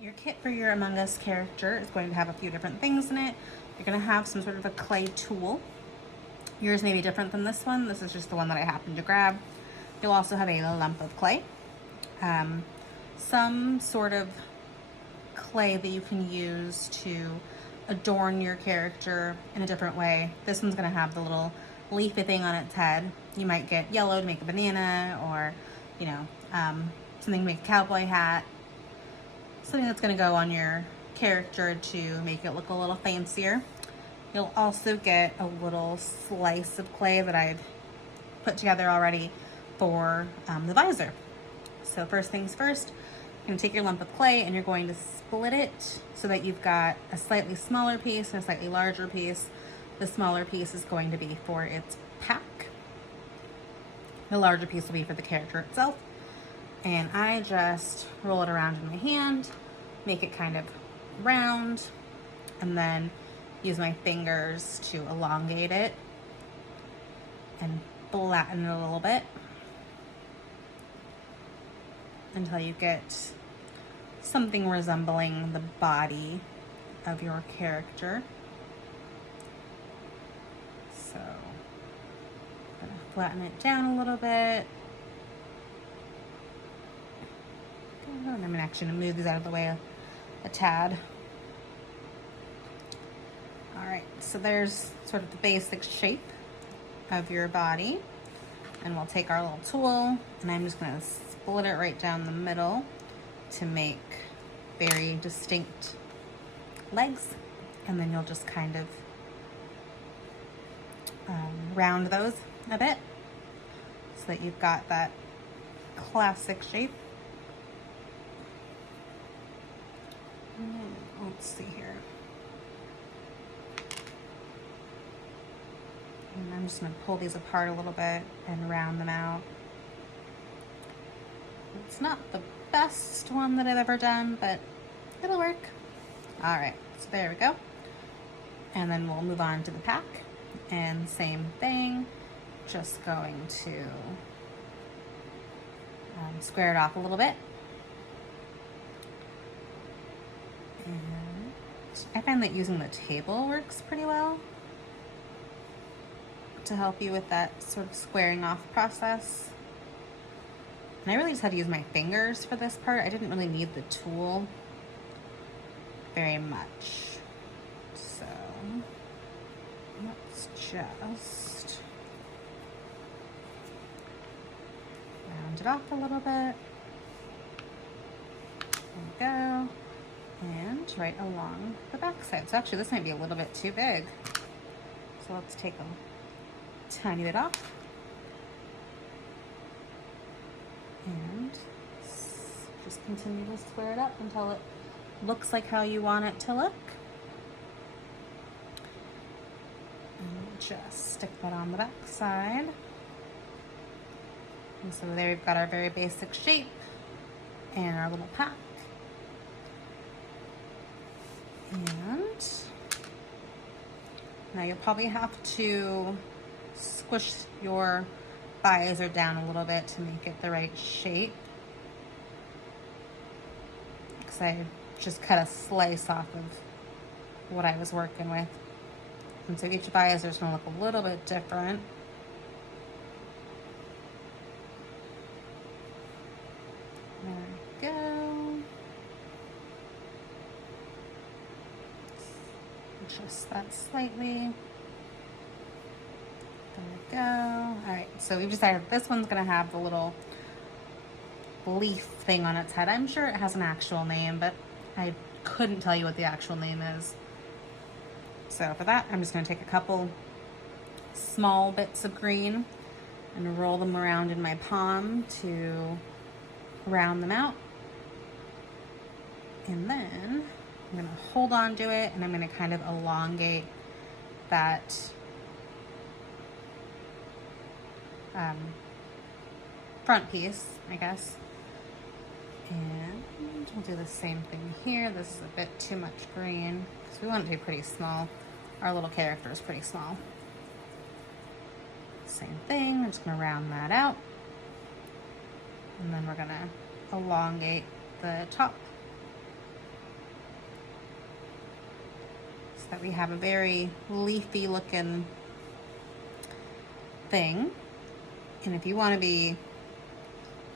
Your kit for your Among Us character is going to have a few different things in it. You're going to have some sort of a clay tool. Yours may be different than this one. This is just the one that I happened to grab. You'll also have a lump of clay. Some sort of clay that you can use to adorn your character in a different way. This one's going to have the little leafy thing on its head. You might get yellow to make a banana, or something to make a cowboy hat. Something that's going to go on your character to make it look a little fancier. You'll also get a little slice of clay that I'd put together already for the visor. So first things first, you're going to take your lump of clay and you're going to split it so that you've got a slightly smaller piece and a slightly larger piece. The smaller piece is going to be for its pack. The larger piece will be for the character itself. And I just roll it around in my hand, make it kind of round, and then use my fingers to elongate it and flatten it a little bit until you get something resembling the body of your character. So I'm gonna flatten it down a little bit. And I'm actually going to move these out of the way a tad. All right, so there's sort of the basic shape of your body. And we'll take our little tool and I'm just going to split it right down the middle to make very distinct legs. And then you'll just kind of round those a bit so that you've got that classic shape. Let's see here. And I'm just going to pull these apart a little bit and round them out. It's not the best one that I've ever done, but it'll work. All right, so there we go. And then we'll move on to the pack. And same thing, just going to square it off a little bit. And I find that using the table works pretty well to help you with that sort of squaring off process. And I really just had to use my fingers for this part. I didn't really need the tool very much. So let's just round it off a little bit. There we go. And right along the back side. So actually this might be a little bit too big. So let's take a tiny bit off. And just continue to square it up until it looks like how you want it to look. And just stick that on the back side. And so there we've got our very basic shape and our little pack. And now you'll probably have to squish your visor down a little bit to make it the right shape. Because I just cut a slice off of what I was working with. And so each visor is going to look a little bit different. There we go. Adjust that slightly. There we go. All right, so we've decided this one's gonna have the little leaf thing on its head. I'm sure it has an actual name, but I couldn't tell you what the actual name is. So for that, I'm just gonna take a couple small bits of green and roll them around in my palm to round them out. And then I'm gonna hold on to it and I'm gonna kind of elongate that front piece, I guess. And we'll do the same thing here. This is a bit too much green because we want it to be pretty small. Our little character is pretty small. Same thing, we're just gonna round that out. And then we're gonna elongate the top that we have a very leafy looking thing. And if you want to be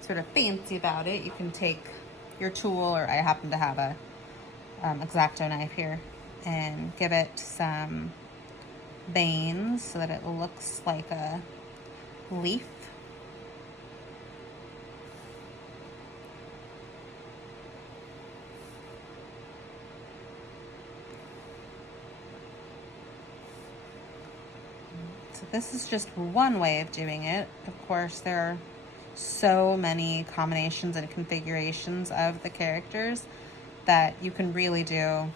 sort of fancy about it, you can take your tool, or I happen to have a X-Acto knife here, and give it some veins so that it looks like a leaf. So this is just one way of doing it. Of course, there are so many combinations and configurations of the characters that you can really do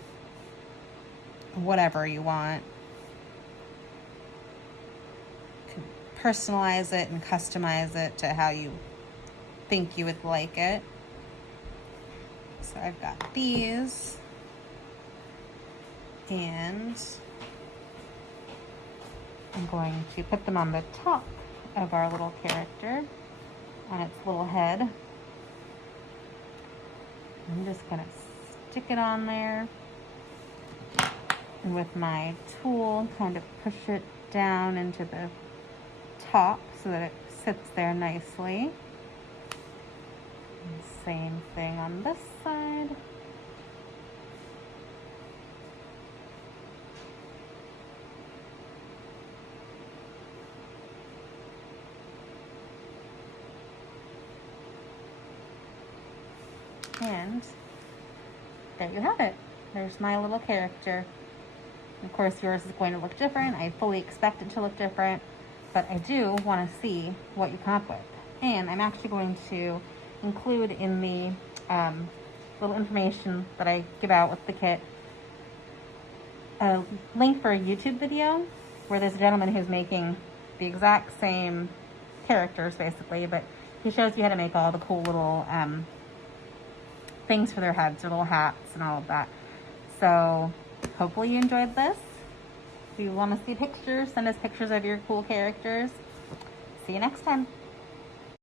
whatever you want. You can personalize it and customize it to how you think you would like it. So I've got these, and I'm going to put them on the top of our little character, on its little head. I'm just going to stick it on there, and with my tool kind of push it down into the top so that it sits there nicely. And same thing on this side. And there you have it. There's my little character. Of course, yours is going to look different. I fully expect it to look different, but I do want to see what you come up with. And I'm actually going to include in the little information that I give out with the kit a link for a YouTube video where there's a gentleman who's making the exact same characters, basically, but he shows you how to make all the cool little things for their heads, their little hats and all of that. So hopefully you enjoyed this. If you want to see pictures, send us pictures of your cool characters. See you next time.